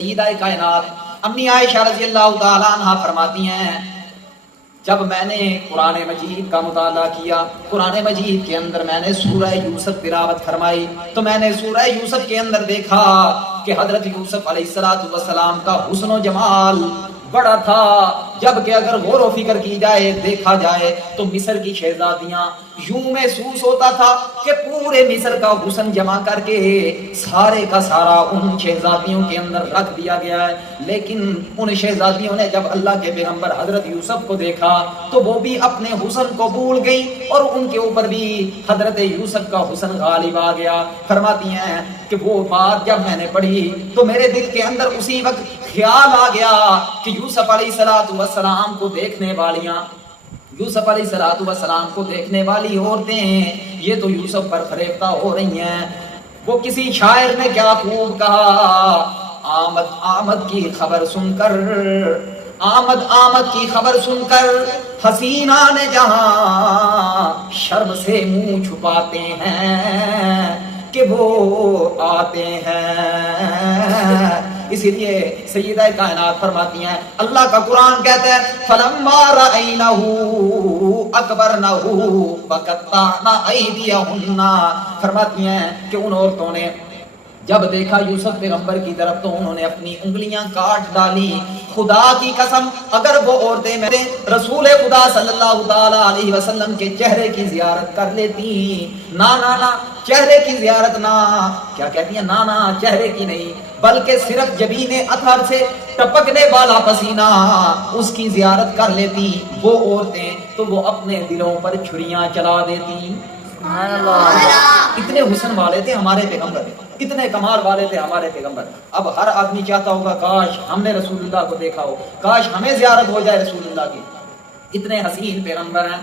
سیدہ کائنات امی عائشہ رضی اللہ تعالیٰ عنہ فرماتی ہیں جب میں نے قرآن مجید کا مطالعہ کیا، قرآن مجید کے اندر میں نے سورہ یوسف تلاوت فرمائی تو میں نے سورہ یوسف کے اندر دیکھا کہ حضرت یوسف علیہ السلام کا حسن و جمال بڑا تھا، جبکہ اگر غور و فکر کی جائے، دیکھا جائے تو مصر کی شہزادیاں یوں محسوس ہوتا تھا کہ پورے مصر کا حسن جمع کر کے سارے کا سارا ان شہزادیوں کے اندر رکھ دیا گیا ہے، لیکن ان شہزادیوں نے جب اللہ کے پیغمبر حضرت یوسف کو دیکھا تو وہ بھی اپنے حسن کو بھول گئی اور ان کے اوپر بھی حضرت یوسف کا حسن غالب آ گیا۔ فرماتی ہیں کہ وہ بات جب میں نے پڑھی تو میرے دل کے اندر اسی وقت خیال آ گیا کہ یوسف علیہ السلام کو دیکھنے والیاں، یوسف علیہ السلام کو دیکھنے والی عورتیں یہ تو یوسف پر فریفتہ ہو رہی ہیں۔ وہ کسی شاعر نے کیا خوب کہا، آمد کی خبر سن کر، آمد کی خبر سن کر حسینہ نے جہاں شرم سے منہ چھپاتے ہیں کہ وہ آتے ہیں۔ اسی لیے سیدہ کائنات فرماتی ہیں، اللہ کا قرآن کہتا ہے فَلَمَّا رَأَيْنَهُ أَكْبَرْنَهُ وَقَطَّعْنَ أَيْدِيَهُنَّ۔ فرماتی ہیں کہ ان عورتوں نے جب دیکھا یوسف پیغمبر کی طرف تو انہوں نے اپنی انگلیاں کاٹ ڈالی۔ خدا کی قسم اگر وہ عورتیں میرے رسول خدا صلی اللہ تعالی علیہ وسلم کے چہرے کی زیارت کر لیتی، نا چہرے کی زیارت نہ، کیا کہتی ہیں، نا چہرے کی نہیں بلکہ صرف جبین اطہر سے ٹپکنے والا پسینہ اس کی زیارت کر لیتی وہ عورتیں، تو وہ اپنے دلوں پر چھریاں چلا دیتی۔ اتنے حسن والے تھے ہمارے پیغمبر، اتنے کمال والے تھے ہمارے پیغمبر۔ اب ہر آدمی چاہتا ہوگا کاش ہم نے رسول اللہ کو دیکھا ہو، کاش ہمیں زیارت ہو جائے رسول اللہ کی۔ اتنے حسین پیغمبر ہیں۔